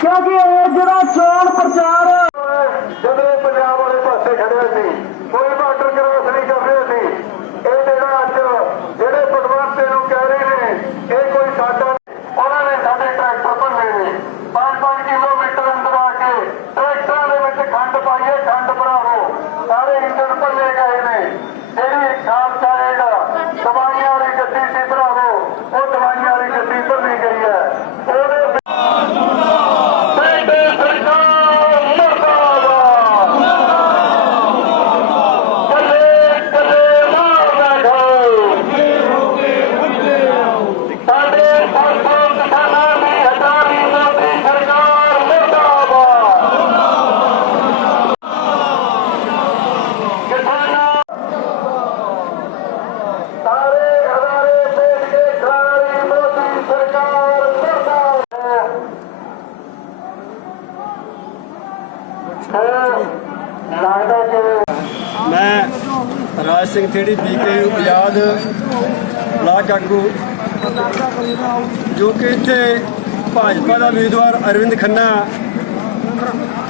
ਕਿਉਂਕਿ ਇਹ ਜਿਹੜਾ ਚੋਣ ਪ੍ਰਚਾਰ ਜਦੋਂ ਪੰਜਾਬ ਵਾਲੇ ਪਾਸੇ ਖੜਿਆ ਸੀ ਕੋਈ ਵਾਟਰ ਰਾਜ ਸਿੰਘ ਥੇੜੀ ਪੀਕੇ ਆਜ਼ਾਦ ਬਲਾਕ ਆਗੂ ਜੋ ਕਿ ਇੱਥੇ ਭਾਜਪਾ ਦਾ ਉਮੀਦਵਾਰ ਅਰਵਿੰਦ ਖੰਨਾ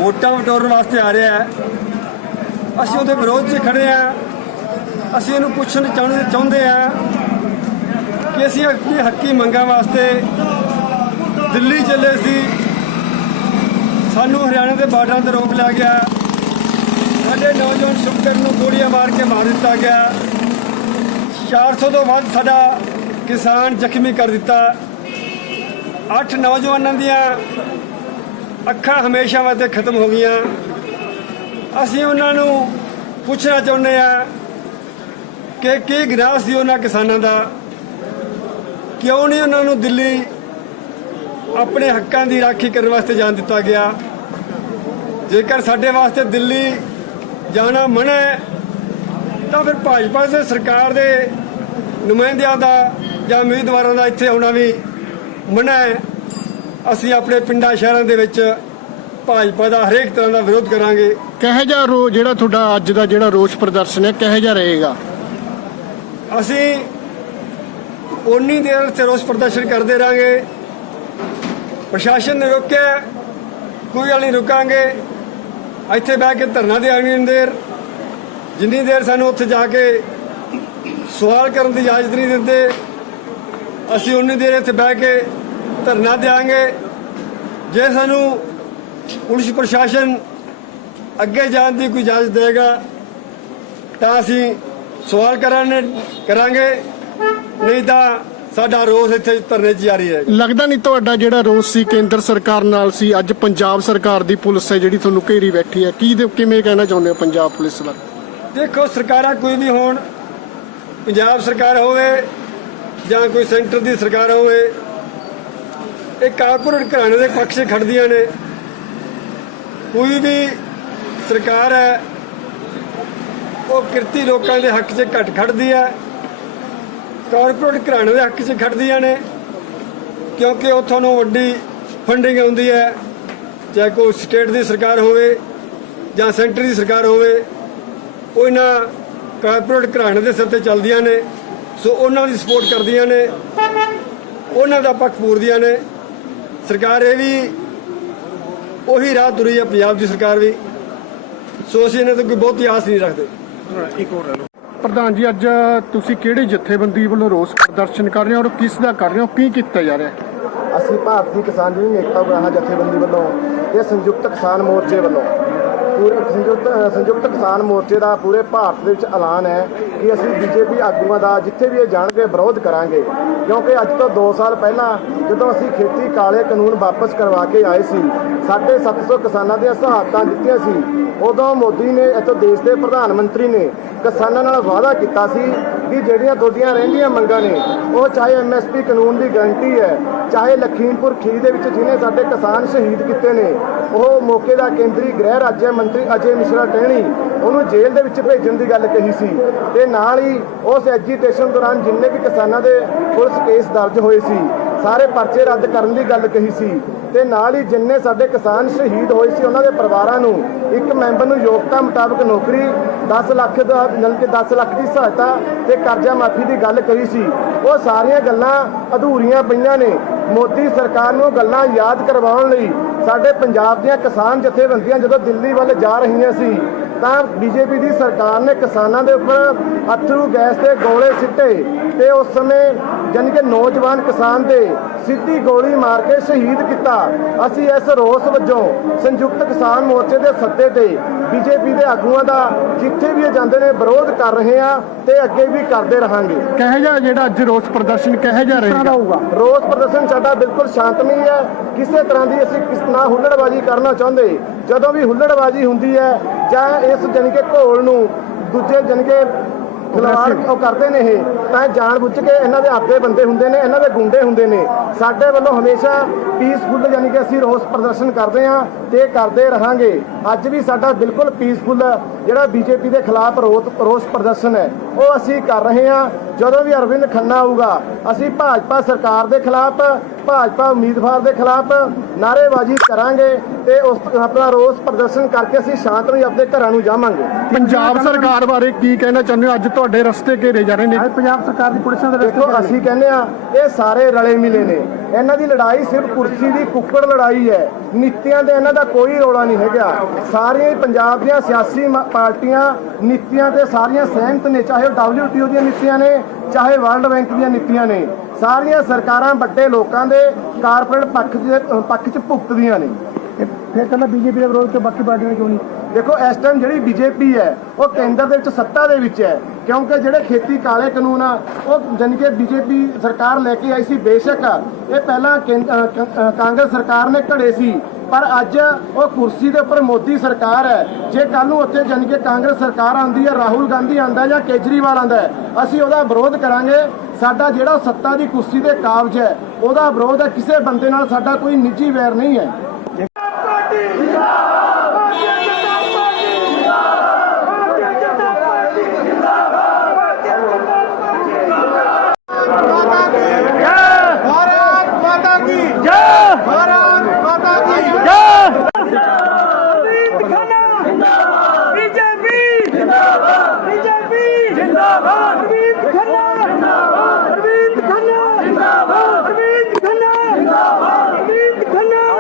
ਵੋਟਾਂ ਵਟੋਰਨ ਵਾਸਤੇ ਆ ਰਿਹਾ ਹੈ। ਅਸੀਂ ਉਹਦੇ ਵਿਰੋਧ 'ਚ ਖੜੇ ਆ ਅਸੀਂ ਇਹਨੂੰ ਪੁੱਛਣ ਚਾਹੁੰਦੇ ਚਾਹੁੰਦੇ ਆ ਕਿ ਅਸੀਂ ਆਪਣੀ ਹੱਕੀ ਮੰਗਾਂ ਵਾਸਤੇ ਦਿੱਲੀ ਚੱਲੇ ਸੀ। ਸਾਨੂੰ ਹਰਿਆਣਾ ਦੇ ਬਾਰਡਰਾਂ ਤੇ ਰੋਕ ਲਿਆ ਗਿਆ। ਸਾਡੇ ਨੌਜਵਾਨ ਸ਼ੁਭਕਰ ਨੂੰ ਗੋਲੀਆਂ ਮਾਰ ਕੇ ਮਾਰ ਦਿੱਤਾ ਗਿਆ। 400 ਤੋਂ ਵੱਧ ਸਾਡਾ ਕਿਸਾਨ ਜ਼ਖਮੀ ਕਰ ਦਿੱਤਾ। ਅੱਠ ਨੌਜਵਾਨਾਂ ਦੀਆਂ ਅੱਖਾਂ ਹਮੇਸ਼ਾ ਵਾਸਤੇ ਖਤਮ ਹੋ ਗਈਆਂ। ਅਸੀਂ ਉਹਨਾਂ ਨੂੰ ਪੁੱਛਣਾ ਚਾਹੁੰਦੇ ਆ ਕਿ ਕੀ ਗੁਨਾਹ ਸੀ ਉਹਨਾਂ ਕਿਸਾਨਾਂ ਦਾ? ਕਿਉਂ ਨਹੀਂ ਉਹਨਾਂ ਨੂੰ ਦਿੱਲੀ ਆਪਣੇ ਹੱਕਾਂ ਦੀ ਰਾਖੀ ਕਰਨ ਵਾਸਤੇ ਜਾਣ ਦਿੱਤਾ ਗਿਆ? ਜੇਕਰ ਸਾਡੇ ਵਾਸਤੇ ਦਿੱਲੀ ਜਾਣਾ ਮਨਾ ਹੈ ਤਾਂ ਫਿਰ ਭਾਜਪਾ ਦੇ ਸਰਕਾਰ ਦੇ ਨੁਮਾਇੰਦਿਆਂ ਦਾ ਜਾਂ ਉਮੀਦਵਾਰਾਂ ਦਾ ਇੱਥੇ ਆਉਣਾ ਵੀ ਮਨਾ ਹੈ। ਅਸੀਂ ਆਪਣੇ ਪਿੰਡਾਂ ਸ਼ਹਿਰਾਂ ਦੇ ਵਿੱਚ ਭਾਜਪਾ ਦਾ ਹਰੇਕ ਤਰ੍ਹਾਂ ਦਾ ਵਿਰੋਧ ਕਰਾਂਗੇ। ਕਹੇ ਜਾ ਰੋ ਜਿਹੜਾ ਤੁਹਾਡਾ ਅੱਜ ਦਾ ਜਿਹੜਾ ਰੋਸ ਪ੍ਰਦਰਸ਼ਨ ਹੈ ਕਹੇ ਜਾ ਰਹੇਗਾ? ਅਸੀਂ ਉਨੀ ਦੇਰ ਤੇ ਰੋਸ ਪ੍ਰਦਰਸ਼ਨ ਕਰਦੇ ਰਾਂਗੇ ਪ੍ਰਸ਼ਾਸਨ ਨੇ ਰੋਕਿਆ ਕੋਈ ਗੱਲ ਨਹੀਂ ਰੁਕਾਂਗੇ। ਇੱਥੇ ਬਹਿ ਕੇ ਧਰਨਾ ਦੇਣੀ ਦੇਰ ਜਿੰਨੀ ਦੇਰ ਸਾਨੂੰ ਉੱਥੇ ਜਾ ਕੇ ਸਵਾਲ ਕਰਨ ਦੀ ਇਜਾਜ਼ਤ ਨਹੀਂ ਦਿੰਦੇ, ਅਸੀਂ ਉਨੀ ਦੇਰ ਇੱਥੇ ਬਹਿ ਕੇ ਧਰਨਾ ਦੇਾਂਗੇ ਜੇ ਸਾਨੂੰ ਪੁਲਿਸ ਪ੍ਰਸ਼ਾਸਨ ਅੱਗੇ ਜਾਣ ਦੀ ਕੋਈ ਇਜਾਜ਼ਤ ਦੇਗਾ ਤਾਂ ਅਸੀਂ ਸਵਾਲ ਕਰਾਂਗੇ ਕਰਾਂਗੇ। ਨਹੀਂ ਤਾਂ ਸਾਡਾ ਰੋਸ ਇੱਥੇ ਧਰਨੇ 'ਚ ਜਾਰੀ ਹੈ। ਲੱਗਦਾ ਨਹੀਂ ਤੁਹਾਡਾ ਜਿਹੜਾ ਰੋਸ ਸੀ ਕੇਂਦਰ ਸਰਕਾਰ ਨਾਲ ਸੀ ਅੱਜ ਪੰਜਾਬ ਸਰਕਾਰ ਦੀ ਪੁਲਿਸ ਹੈ ਜਿਹੜੀ ਤੁਹਾਨੂੰ ਘੇਰੀ ਬੈਠੀ ਹੈ। ਕੀ ਦੇ ਕਿਵੇਂ ਕਹਿਣਾ ਚਾਹੁੰਦੇ ਹੋ ਪੰਜਾਬ ਪੁਲਿਸ ਬਾਰੇ? ਦੇਖੋ ਸਰਕਾਰਾਂ ਕੋਈ ਵੀ ਹੋਣ ਪੰਜਾਬ ਸਰਕਾਰ ਹੋਵੇ ਜਾਂ ਕੋਈ ਸੈਂਟਰ ਦੀ ਸਰਕਾਰ ਹੋਵੇ ਇਹ ਕਾਰਪੋਰੇਟ ਘਰਾਣੇ ਦੇ ਪੱਖ 'ਚ ਖੜਦੀਆਂ ਨੇ। ਕੋਈ ਵੀ ਸਰਕਾਰ ਹੈ ਉਹ ਕਿਰਤੀ ਲੋਕਾਂ ਦੇ ਹੱਕ 'ਚ ਘੱਟ ਖੜਦੀ ਹੈ। ਕਾਰਪੋਰੇਟ ਘਰਾਣੇ ਦੇ ਹੱਕ 'ਚ ਖੜਦੀਆਂ ਨੇ, ਕਿਉਂਕਿ ਉੱਥੋਂ ਨੂੰ ਵੱਡੀ ਫੰਡਿੰਗ ਆਉਂਦੀ ਹੈ, ਚਾਹੇ ਕੋਈ ਸਟੇਟ ਦੀ ਸਰਕਾਰ ਹੋਵੇ ਜਾਂ ਸੈਂਟਰ ਦੀ ਸਰਕਾਰ ਹੋਵੇ, ਉਹ ਇਹਨਾਂ ਕਾਰਪੋਰੇਟ ਘਰਾਣੇ ਦੇ ਸਿਰ ਤੇ ਚੱਲਦੀਆਂ ਨੇ, ਸੋ ਉਹਨਾਂ ਦੀ ਸਪੋਰਟ ਕਰਦੀਆਂ ਨੇ, ਉਹਨਾਂ ਦਾ ਪੱਖ ਪੂਰਦੀਆਂ ਨੇ। ਸਰਕਾਰ ਇਹ ਵੀ ਉਹੀ ਰਾਹ ਤੁਰੀ ਹੈ, ਪੰਜਾਬ ਦੀ ਸਰਕਾਰ ਵੀ। ਸੋ ਅਸੀਂ ਇਹਨਾਂ ਤੋਂ ਕੋਈ ਬਹੁਤੀ ਆਸ ਨਹੀਂ ਰੱਖਦੇ। ਪ੍ਰਧਾਨ ਜੀ, ਅੱਜ ਤੁਸੀਂ ਕਿਹੜੀ ਜਥੇਬੰਦੀ ਵੱਲੋਂ ਰੋਸ ਪ੍ਰਦਰਸ਼ਨ ਕਰ ਰਹੇ ਹੋ ਔਰ ਕਿਸ ਦਾ ਕਰ ਰਹੇ ਹੋ? ਕੀ ਕੀਤਾ ਜਾ ਰਿਹਾ? ਹੈ ਅਸੀਂ ਭਾਰਤੀ ਕਿਸਾਨ ਯੂਨੀਅਨ ਏਕਤਾ ਉਗਰਾਹਾਂ ਜਥੇਬੰਦੀ ਵੱਲੋਂ ਤੇ ਸੰਯੁਕਤ ਕਿਸਾਨ ਮੋਰਚੇ ਵੱਲੋਂ ਪੂਰੇ ਸੰਯੁਕਤ ਸੰਯੁਕਤ ਕਿਸਾਨ ਮੋਰਚੇ ਦਾ ਪੂਰੇ ਭਾਰਤ ਦੇ ਵਿੱਚ ਐਲਾਨ ਹੈ ਕਿ ਅਸੀਂ ਬੀਜੇਪੀ ਆਗੂਆਂ ਦਾ ਜਿੱਥੇ ਵੀ ਇਹ ਜਾਣਗੇ ਵਿਰੋਧ ਕਰਾਂਗੇ। ਕਿਉਂਕਿ ਅੱਜ ਤੋਂ 2 ਸਾਲ ਪਹਿਲਾਂ ਜਦੋਂ ਅਸੀਂ ਖੇਤੀ ਕਾਲੇ ਕਾਨੂੰਨ ਵਾਪਸ ਕਰਵਾ ਕੇ ਆਏ ਸੀ, ਸਾਡੇ 700 ਕਿਸਾਨਾਂ ਦੀਆਂ ਸਹਾਇਤਾਂ ਦਿੱਤੀਆਂ ਸੀ, ਉਦੋਂ ਮੋਦੀ ਨੇ ਇੱਥੋਂ ਦੇਸ਼ ਦੇ ਪ੍ਰਧਾਨ ਮੰਤਰੀ ਨੇ ਕਿਸਾਨਾਂ ਨਾਲ ਵਾਅਦਾ ਕੀਤਾ ਸੀ ਕਿ ਜਿਹੜੀਆਂ ਤੁਹਾਡੀਆਂ ਰਹਿੰਦੀਆਂ ਮੰਗਾਂ ਨੇ, ਉਹ ਚਾਹੇ ਐਮਐਸਪੀ ਕਾਨੂੰਨ ਦੀ ਗਾਰੰਟੀ ਹੈ, ਚਾਹੇ ਲਖੀਮਪੁਰ ਖੀਰੀ ਦੇ ਵਿੱਚ ਜਿਹਨੇ ਸਾਡੇ ਕਿਸਾਨ ਸ਼ਹੀਦ ਕੀਤੇ ਨੇ, ਉਹ ਮੌਕੇ ਦਾ ਕੇਂਦਰੀ ਗ੍ਰਹਿ ਰਾਜ ਮੰਤਰੀ ਅਜੇ ਮਿਸ਼ਰਾ ਟਹਿਣੀ, ਉਹਨੂੰ ਜੇਲ੍ਹ ਦੇ ਵਿੱਚ ਭੇਜਣ ਦੀ ਗੱਲ ਕਹੀ ਸੀ। ਤੇ ਨਾਲ ਹੀ ਉਸ ਐਜੀਟੇਸ਼ਨ ਦੌਰਾਨ ਜਿੰਨੇ ਵੀ ਕਿਸਾਨਾਂ ਦੇ ਪੁਲਿਸ ਕੇਸ ਦਰਜ ਹੋਏ ਸੀ, ਸਾਰੇ ਪਰਚੇ ਰੱਦ ਕਰਨ ਦੀ ਗੱਲ ਕਹੀ ਸੀ। ਤੇ ਨਾਲ ਹੀ ਜਿੰਨੇ ਸਾਡੇ ਕਿਸਾਨ ਸ਼ਹੀਦ ਹੋਏ ਸੀ, ਉਹਨਾਂ ਦੇ ਪਰਿਵਾਰਾਂ ਨੂੰ ਇੱਕ ਮੈਂਬਰ ਨੂੰ ਯੋਗਤਾ ਮੁਤਾਬਕ ਨੌਕਰੀ 10 ਲੱਖ ਦਾ ਜਨ 10 ਲੱਖ ਦੀ ਸਹਾਇਤਾ ਤੇ ਕਰਜ਼ਾ ਮਾਫੀ ਦੀ ਗੱਲ ਕਰੀ ਸੀ। ਉਹ ਸਾਰੀਆਂ ਗੱਲਾਂ ਅਧੂਰੀਆਂ ਪਈਆਂ ਨੇ। ਮੋਦੀ ਸਰਕਾਰ ਨੂੰ ਗੱਲਾਂ ਯਾਦ ਕਰਵਾਉਣ ਲਈ ਸਾਡੇ ਪੰਜਾਬ ਦੀਆਂ ਕਿਸਾਨ ਜਥੇਬੰਦੀਆਂ ਜਦੋਂ ਦਿੱਲੀ ਵੱਲ ਜਾ ਰਹੀਆਂ ਸੀ, ਤਾਂ ਬੀਜੇਪੀ ਦੀ ਸਰਕਾਰ ਨੇ ਕਿਸਾਨਾਂ ਦੇ ਉੱਪਰ ਅਥਰੂ ਗੈਸ ਦੇ ਗੋਲੇ ਸਿੱਟੇ ਤੇ ਉਸ ਸਮੇਂ ਜਾਣੀ ਕਿ ਨੌਜਵਾਨ ਕਿਸਾਨ ਦੇ ਸਿੱਧੀ ਗੋਲੀ ਮਾਰ ਕੇ ਸ਼ਹੀਦ ਕੀਤਾ। ਅਸੀਂ ਇਸ ਰੋਸ ਵਜੋਂ ਸੰਯੁਕਤ ਕਿਸਾਨ ਮੋਰਚੇ ਦੇ ਸੱਦੇ ਤੇ ਬੀਜੇਪੀ ਦੇ ਆਗੂਆਂ ਦਾ ਜਿੱਥੇ ਵੀ ਇਹ ਜਾਂਦੇ ਨੇ ਵਿਰੋਧ ਕਰ ਰਹੇ ਹਾਂ ਤੇ ਅੱਗੇ ਵੀ ਕਰਦੇ ਰਹਾਂਗੇ। ਕਹੇ ਜਾ ਜਿਹੜਾ ਅੱਜ ਰੋਸ ਪ੍ਰਦਰਸ਼ਨ ਕਹੇ ਜਾ ਰਹੇਗਾ? ਰੋਸ ਪ੍ਰਦਰਸ਼ਨ ਸਾਡਾ ਬਿਲਕੁਲ ਸ਼ਾਂਤਮਈ ਹੈ। ਕਿਸੇ ਤਰ੍ਹਾਂ ਦੀ ਅਸੀਂ ਕਿਸ ਨਾ ਹੁੱਲੜਬਾਜ਼ੀ ਕਰਨਾ ਚਾਹੁੰਦੇ ਜਦੋਂ ਵੀ ਹੁੱਲੜਬਾਜ਼ੀ ਹੁੰਦੀ ਹੈ ਜਾਂ ਇਸ ਜਾਣੀ ਕਿ ਘੋਲ ਨੂੰ ਦੂਜੇ ਜਾਣੀ ਕਿ ਉਹ ਕਰਦੇ ਨੇ ਇਹ ਤਾਂ ਜਾਣ ਬੁੱਝ ਕੇ ਇਹਨਾਂ ਦੇ ਆਪਦੇ ਬੰਦੇ ਹੁੰਦੇ ਨੇ, ਇਹਨਾਂ ਦੇ ਗੁੰਡੇ ਹੁੰਦੇ ਨੇ। ਸਾਡੇ ਵੱਲੋਂ ਹਮੇਸ਼ਾ ਪੀਸਫੁੱਲ ਯਾਨੀ ਕਿ ਅਸੀਂ ਰੋਸ ਪ੍ਰਦਰਸ਼ਨ ਕਰਦੇ ਹਾਂ ਤੇ ਕਰਦੇ ਰਹਾਂਗੇ। ਅੱਜ ਵੀ ਸਾਡਾ ਬਿਲਕੁਲ ਪੀਸਫੁੱਲ ਜਿਹੜਾ ਬੀਜੇਪੀ ਦੇ ਖਿਲਾਫ ਰੋਸ ਰੋਸ ਪ੍ਰਦਰਸ਼ਨ ਹੈ, ਉਹ ਅਸੀਂ ਕਰ ਰਹੇ ਹਾਂ। ਜਦੋਂ ਵੀ ਅਰਵਿੰਦ ਖੰਨਾ ਆਊਗਾ, ਅਸੀਂ ਭਾਜਪਾ ਸਰਕਾਰ ਦੇ ਖਿਲਾਫ ਭਾਜਪਾ ਉਮੀਦਵਾਰ ਦੇ ਖਿਲਾਫ ਨਾਅਰੇਬਾਜ਼ੀ ਕਰਾਂਗੇ ਤੇ ਉਸ ਆਪਣਾ ਰੋਸ ਪ੍ਰਦਰਸ਼ਨ ਕਰਕੇ ਅਸੀਂ ਸ਼ਾਂਤਮਈ ਆਪਣੇ ਘਰਾਂ ਨੂੰ ਜਾਵਾਂਗੇ। ਪੰਜਾਬ ਸਰਕਾਰ ਬਾਰੇ ਕੀ ਕਹਿਣਾ ਚਾਹੁੰਦੇ ਹੋ? ਅੱਜ ਤੁਹਾਡੇ ਰਸਤੇ ਘੇਰੇ ਜਾ ਰਹੇ ਨੇ। ਪੰਜਾਬ ਸਰਕਾਰ ਦੀ ਪੁਲਿਸਾਂ ਦੇ ਦੇਖੋ ਅਸੀਂ ਕਹਿੰਦੇ ਆ ਇਹ ਸਾਰੇ ਰਲੇ ਮਿਲੇ ਨੇ। ਇਹਨਾਂ ਦੀ ਲੜਾਈ ਸਿਰਫ ਕੁਰਸੀ ਦੀ ਕੁੱਕੜ ਲੜਾਈ ਹੈ। ਨੀਤੀਆਂ ਦੇ ਇਹਨਾਂ ਦਾ ਕੋਈ ਰੌਲਾ ਨਹੀਂ ਹੈਗਾ। ਸਾਰੀਆਂ ਹੀ ਪੰਜਾਬ ਦੀਆਂ ਸਿਆਸੀ ਪਾਰਟੀਆਂ ਨੀਤੀਆਂ ਤੇ ਸਾਰੀਆਂ ਸਹਿਮਤ ਨੇ। ਚਾਹੇ ਉਹ WTO ਦੀਆਂ ਨੀਤੀਆਂ ਨੇ, ਚਾਹੇ ਵਰਲਡ ਬੈਂਕ ਦੀਆਂ ਨੀਤੀਆਂ ਨੇ। ਸਾਰੀਆਂ ਸਰਕਾਰਾਂ ਵੱਡੇ ਲੋਕਾਂ ਦੇ ਕਾਰਪੋਰੇਟ ਪੱਖ ਦੇ ਪੱਖ 'ਚ ਭੁਗਤਦੀਆਂ ਨੇ। ਫਿਰ ਕਹਿੰਦਾ ਬੀਜੇਪੀ ਦਾ ਵਿਰੋਧ ਤੇ ਬਾਕੀ ਪਾਰਟੀਆਂ ਕਿਉਂ ਨਹੀਂ? ਦੇਖੋ ਇਸ ਟਾਈਮ ਜਿਹੜੀ ਬੀਜੇਪੀ ਹੈ ਉਹ ਕੇਂਦਰ ਦੇ ਵਿੱਚ ਸੱਤਾ ਦੇ ਵਿੱਚ ਹੈ। ਕਿਉਂਕਿ ਜਿਹੜੇ ਖੇਤੀ ਕਾਲੇ ਕਾਨੂੰਨ ਆ ਉਹ ਜਾਣੀ ਕਿ ਬੀਜੇਪੀ ਸਰਕਾਰ ਲੈ ਕੇ ਆਈ ਸੀ ਬੇਸ਼ੱਕ ਇਹ ਪਹਿਲਾਂ ਕੇਂਦ- ਅਹ ਕ- ਅਹ ਕਾਂਗਰਸ ਸਰਕਾਰ ਨੇ ਘੜੇ ਸੀ ਪਰ ਅੱਜ ਉਹ ਕੁਰਸੀ ਦੇ ਉੱਪਰ ਮੋਦੀ ਸਰਕਾਰ ਹੈ। ਜੇ ਕੱਲ ਨੂੰ ਉੱਥੇ ਜਾਣੀ ਕਿ ਕਾਂਗਰਸ ਸਰਕਾਰ ਆਉਂਦੀ ਹੈ ਰਾਹੁਲ ਗਾਂਧੀ ਆਉਂਦਾ ਜਾਂ ਕੇਜਰੀਵਾਲ ਆਉਂਦਾ ਹੈ, ਅਸੀਂ ਉਹਦਾ ਵਿਰੋਧ ਕਰਾਂਗੇ। ਸਾਡਾ ਜਿਹੜਾ ਸੱਤਾ ਦੀ ਕੁਰਸੀ ਦੇ ਕਾਬਜ ਹੈ ਉਹਦਾ ਵਿਰੋਧ ਹੈ। ਕਿਸੇ ਬੰਦੇ ਨਾਲ ਸਾਡਾ ਕੋਈ ਨਿੱਜੀ ਵੈਰ ਨਹੀਂ ਹੈ।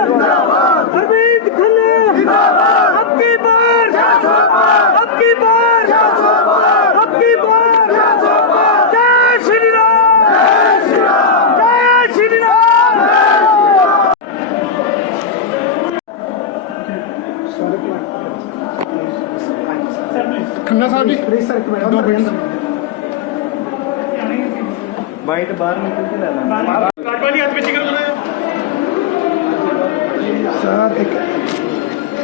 जिंदाबाद अरविंद खन्ना जिंदाबाद अब की बार अब की बार अब की बार जय श्री राम जय श्री राम जय श्री राम ਖੰਨਾ ਸਾਹਿਬ ਜੀ ਦੋ ਮਿੰਟ ਵਾਈਟ ਬਾਹਰ ਨਿਕਲ ਕੇ ਲੈ ਲੈਣਾ राजपाल हाथ ਸਾਥ ਇੱਕ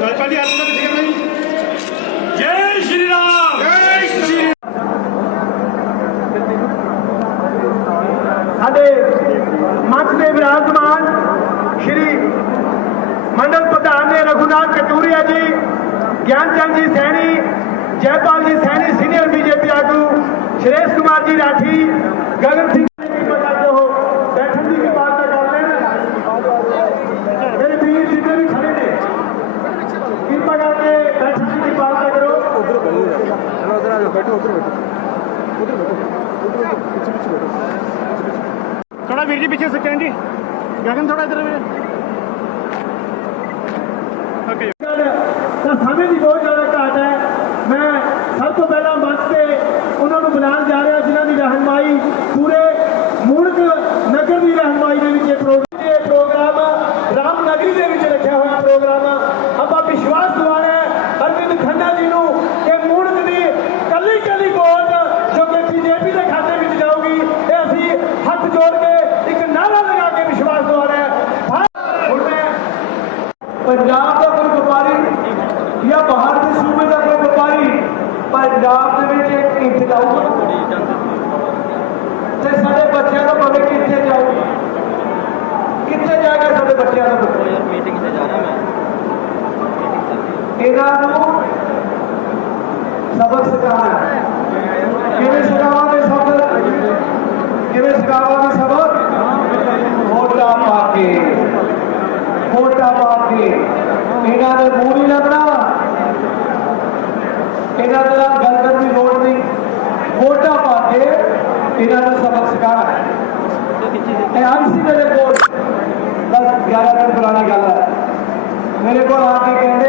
ਰਾਜਪਾਲੀ ਆਪ ਦਾ ਪਿੱਛੇ ਕਰਨਾ ਜੀ। ਜੈ ਸ਼੍ਰੀ ਰਾਮ! ਜੈ ਸ਼੍ਰੀ ਸਾਡੇ ਮੱਚ ਦੇ ਵਿਰਾਜਮਾਨ ਸ਼੍ਰੀ ਮੰਡਲ ਪ੍ਰਧਾਨ ਨੇ ਰਘੁਨਾਥ ਕਟੂਰੀਆ ਜੀ ਗਿਆਨ ਚੰਦ ਜੀ ਸੈਣੀ ਜੈਪਾਲ ਜੀ ਸੈਣੀ ਸੀਨੀਅਰ ਬੀਜੇਪੀ ਆਗੂ ਸ਼੍ਰੇਸ਼ ਕੁਮਾਰ ਜੀ ਰਾਠੀ ਗਗਨ ਸਿੰਘ ਥੋੜਾ ਵੀਰ ਜੀ ਪਿੱਛੇ ਸਕਿੰਡ ਜੀ ਗਗਨ ਥੋੜਾ ਇਧਰ ਵੀਰ ਓਕੇ ਤਾਂ ਸਮੇਂ ਦੀ ਬਹੁਤ ਜ਼ਿਆਦਾ ਘਾਟ ਹੈ ਮੈਂ ਸਭ ਤੋਂ ਪਹਿਲਾਂ ਮੰਚ ਤੇ ਉਹਨਾਂ ਨੂੰ ਬੁਲਾਉਣ ਜਾ ਰਿਹਾ ਜਿਨ੍ਹਾਂ ਦੀ ਰਹਿਨਮਾਈ ਪੂਰੇ ਮੂਣਕ ਨਗਰ ਦੀ ਰਹਿਨਮਾਈ ਦੇ ਵਿੱਚ ਇਹ ਪ੍ਰੋਗਰਾਮ ਇਹ ਪ੍ਰੋਗਰਾਮ ਰਾਮਨਗਰੀ ਦੇ ਵਿੱਚ ਰੱਖਿਆ ਹੋਇਆ ਪ੍ਰੋਗਰਾਮ ਆਪਾਂ ਵਿਸ਼ਵਾਸ ਦਿਵਾਉਣਾ ਹੈ ਅਰਵਿੰਦ ਖੰਨਾ ਜੀ ਨੂੰ ਕਿ ਮੂਣਕ ਦੀ ਕੱਲੀ ਕੱਲੀ ਵੋਟ ਜੋ ਕਿ ਬੀਜੇਪੀ ਦੇ ਖਾਤੇ ਵਿੱਚ ਜਾਊਗੀ ਇਹ ਅਸੀਂ ਹੱਥ ਜੋੜ ਕੇ ਇੱਕ ਨਾਰਾ ਲਗਾ ਕੇ ਵਿਸ਼ਵਾਸ ਦਿਵਾਉਣਾ ਹੈ ਹੁਣ ਮੈਂ ਪੰਜਾਬ ਦਾ ਕੋਈ ਵਪਾਰੀ ਜਾਂ ਬਾਹਰ ਦੇ ਸੂਬੇ ਦਾ ਕੋਈ ਵਪਾਰੀ ਪੰਜਾਬ ਦੇ ਵਿੱਚ ਇੱਕ ਇੱਥੇ ਜਾਊਗਾ ਤੇ ਸਾਡੇ ਬੱਚਿਆਂ ਦਾ ਭਵਿੱਖ ਕਿੱਥੇ ਜਾਊਗਾ ਕਿੱਥੇ ਜਾਏਗਾ ਸਾਡੇ ਬੱਚਿਆਂ ਦਾ ਭਵਿੱਖ ਮੀਟਿੰਗ ਤੇ ਜਾ ਰਿਹਾ ਮੈਂ ਇਹਨਾਂ ਨੂੰ ਸਬਕ ਸਿਖਾਉਣਾ ਹੈ ਕਿਵੇਂ ਸਿਖਾਵਾਂਗੇ ਸਬਕ ਕਿਵੇਂ ਸਿਖਾਵਾਂਗੇ ਸਬਕ ਵੋਟਾਂ ਪਾ ਕੇ ਵੋਟਾਂ ਪਾ ਕੇ ਇਹਨਾਂ ਮੂੰਹ ਨਹੀਂ ਲੱਗਣਾ ਇਹਨਾਂ ਦੇ ਨਾਲ ਗੱਲ ਕਰਨ ਦੀ ਲੋੜ ਨਹੀਂ। ਵੋਟਾਂ ਪਾ ਕੇ ਇਹਨਾਂ ਨੂੰ ਸਬਕ ਸਿਖਾਉਣਾ ਹੈ। ਇਹ ਆਈ ਮੇਰੇ ਕੋਲ 10 11 ਦਿਨ ਪੁਰਾਣੀ ਗੱਲ ਹੈ। ਮੇਰੇ ਕੋਲ ਆ ਕੇ ਕਹਿੰਦੇ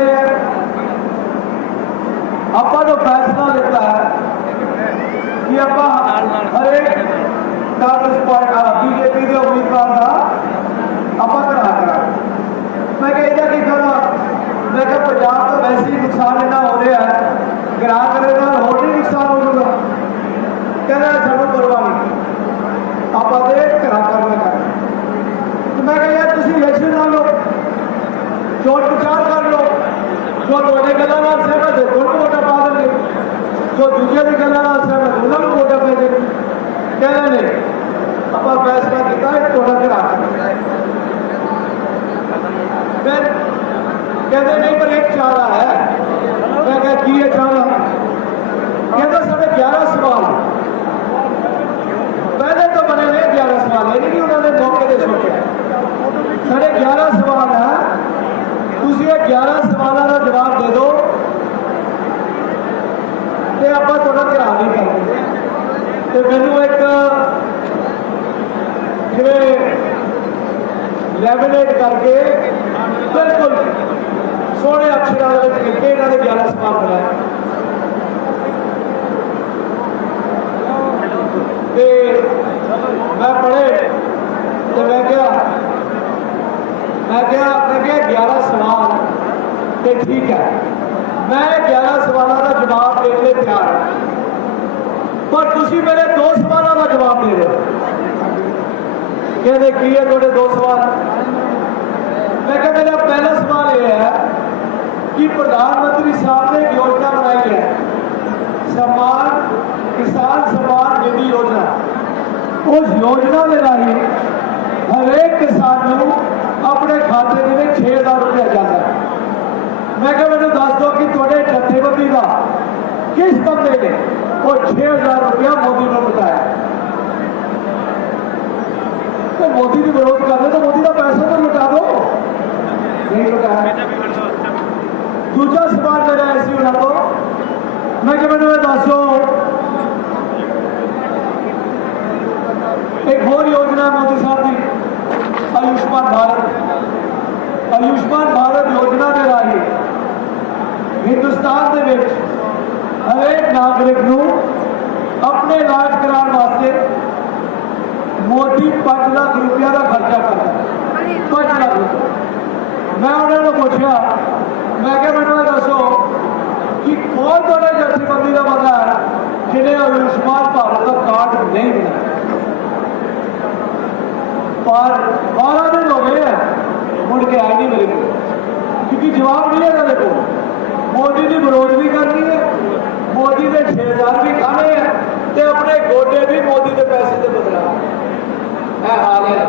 ਆਪਾਂ ਜੋ ਫੈਸਲਾ ਲਿੱਤਾ ਹੈ ਕਿ ਆਪਾਂ ਹਰੇਕ ਕਾਂਗਰਸ ਪਾਰਟੀ ਬੀਜੇਪੀ ਦੇ ਉਮੀਦਵਾਰ ਦਾ ਆਪਾਂ ਕਰਾ ਕਰਾਂਗੇ। ਮੈਂ ਕਿਹਾ ਇਹਦਾ ਕੀ ਕਰਾਂ ਮੈਂ ਕਿਹਾ ਪੰਜਾਬ ਦਾ ਵੈਸੇ ਹੀ ਨੁਕਸਾਨ ਇੰਨਾ ਹੋ ਰਿਹਾ ਹੈ, ਗ੍ਰਾਹਕ ਦੇ ਨਾਲ ਹੋਰ ਵੀ ਨੁਕਸਾਨ ਹੋ ਜਾਊਗਾ ਕਹਿੰਦਾ ਸਾਨੂੰ ਪਰਵਾਹ ਨਹੀਂ। ਆਪਾਂ ਦੇ ਘਰਾਂ ਕਰਨਾ ਕਰ ਤੇ ਮੈਂ ਕਿਹਾ ਯਾਰ ਤੁਸੀਂ ਇਲੈਕਸ਼ਨ ਲਾ ਲਓ। ਚੋਣ ਪ੍ਰਚਾਰ ਕਰ ਲਓ। ਜੋ ਤੁਹਾਡੇ ਗੱਲਾਂ ਨਾਲ ਸਹਿਮਤ ਹੈ ਤੁਹਾਨੂੰ ਵੋਟਾਂ ਪਾ ਦੇਣਗੇ। ਜੋ ਦੂਜੇ ਦੀ ਗੱਲਾਂ ਨਾਲ ਸਹਿਮਤ ਉਹਨਾਂ ਨੂੰ ਵੋਟਾਂ ਪਾ ਜਾਣਗੇ ਕਹਿੰਦੇ ਨੇ 11 ਸਵਾਲਾਂ ਦਾ ਜਵਾਬ ਦੇ ਦਿਓ ਤੇ ਆਪਾਂ ਤੁਹਾਡਾ ਧਿਆਨ ਨਹੀਂ ਕਰਦੇ ਤੇ ਮੈਨੂੰ ਇੱਕ ਜਿਵੇਂ ਲੈਮੀਨੇਟ ਕਰਕੇ ਬਿਲਕੁਲ ਸੋਹਣੇ ਅਕਸ਼ਰਾਂ ਦੇ ਵਿੱਚ ਲਿਖ ਇਹਨਾਂ ਦੇ 11 ਸਵਾਲ ਬਣਾਏ। ਤੇ ਮੈਂ ਪੜ੍ਹੇ ਤੇ ਮੈਂ ਕਿਹਾ ਮੈਂ ਕਿਹਾ ਮੈਂ ਕਿਹਾ 11 ਸਵਾਲ ਤੇ ਠੀਕ ਹੈ ਮੈਂ 11 ਸਵਾਲਾਂ ਦਾ ਜਵਾਬ ਦੇਣ ਲਈ ਤਿਆਰ ਹਾਂ ਪਰ ਤੁਸੀਂ ਮੇਰੇ ਦੋ ਸਵਾਲਾਂ ਦਾ ਜਵਾਬ ਦੇ ਰਹੇ ਹੋ ਕਹਿੰਦੇ ਕੀ ਹੈ ਤੁਹਾਡੇ ਦੋ ਸਵਾਲ ਮੈਂ ਕਿਹਾ ਮੇਰਾ ਪਹਿਲਾ ਸਵਾਲ ਇਹ ਹੈ ਕਿ ਪ੍ਰਧਾਨ ਮੰਤਰੀ ਸਾਹਿਬ ਨੇ ਇੱਕ ਯੋਜਨਾ ਬਣਾਈ ਹੈ ਸਮਾਨ ਕਿਸਾਨ ਸਮਾਨ ਨਿਧੀ ਯੋਜਨਾ ਉਸ ਯੋਜਨਾ ਦੇ ਰਾਹੀਂ ਹਰੇਕ ਕਿਸਾਨ ਨੂੰ ਆਪਣੇ ਖਾਤੇ ਦੇ ਵਿੱਚ 6000 ਰੁਪਏ ਜਾਂਦਾ ਹੈ ਮੈਂ ਕਿਹਾ ਮੈਨੂੰ ਦੱਸ ਦਿਓ ਕਿ ਤੁਹਾਡੇ ਜਥੇਬੰਦੀ ਦਾ ਕਿਸ ਬੰਦੇ ਨੇ ਉਹ 6000 ਰੁਪਇਆ ਮੋਦੀ ਨੂੰ ਬਤਾਇਆ ਤੇ ਮੋਦੀ ਦੀ ਵਿਰੋਧ ਕਰਦੇ ਤਾਂ ਮੋਦੀ ਦਾ ਪੈਸਾ ਤਾਂ ਲੁਟਾ ਦਿਓ। ਨਹੀਂ ਲੁਟਾਇਆ। ਦੂਜਾ ਸਵਾਲ ਮੇਰਾ ਐਸੀ ਉਹਨਾਂ ਤੋਂ, ਮੈਂ ਕਿ ਮੈਨੂੰ ਇਹ ਦੱਸੋ ਇੱਕ ਹੋਰ ਯੋਜਨਾ ਮੋਦੀ ਸਾਹਿਬ ਦੀ, ਆਯੁਸ਼ਮਾਨ ਭਾਰਤ। ਆਯੁਸ਼ਮਾਨ ਭਾਰਤ ਯੋਜਨਾ ਦੇ ਰਾਹੀਂ ਹਿੰਦੁਸਤਾਨ ਦੇ ਵਿੱਚ ਹਰੇਕ ਨਾਗਰਿਕ ਨੂੰ ਆਪਣੇ ਇਲਾਜ ਕਰਾਉਣ ਵਾਸਤੇ ਮੋਦੀ 5 ਲੱਖ ਰੁਪਇਆ ਦਾ ਖਰਚਾ ਕਰਦਾ ਹੈ 5 ਲੱਖ ਮੈਂ ਉਹਨਾਂ ਨੂੰ ਪੁੱਛਿਆ, ਮੈਂ ਕਿਹਾ, ਮੈਨੂੰ ਦੱਸੋ ਕਿ ਕੌਣ ਤੁਹਾਡੇ ਜਥੇਬੰਦੀ ਦਾ ਬੰਦਾ ਹੈ ਜਿਹਨੇ ਆਯੁਸ਼ਮਾਨ ਭਾਰਤ ਦਾ ਕਾਰਡ ਨਹੀਂ ਬਣਾਇਆ ਪਰ 12 ਦਿਨ ਹੋ ਗਏ ਮੁੜ ਕੇ ਆਈ ਨਹੀਂ ਮੇਰੇ ਕੋਲ। ਕਿਉਂਕਿ ਜਵਾਬ ਨਹੀਂ ਹੈ ਇਹਨਾਂ ਦੇ ਕੋਲ। ਮੋਦੀ ਦੀ ਵਿਰੋਧ ਵੀ ਕਰਨੀ ਹੈ, ਮੋਦੀ ਦੇ 6000 ਵੀ ਖਾਣੇ ਆ ਤੇ ਆਪਣੇ ਗੋਡੇ ਵੀ ਮੋਦੀ ਦੇ ਪੈਸੇ ਤੇ ਬਦਲਾ ਇਹ ਹਾਲ ਹੈ।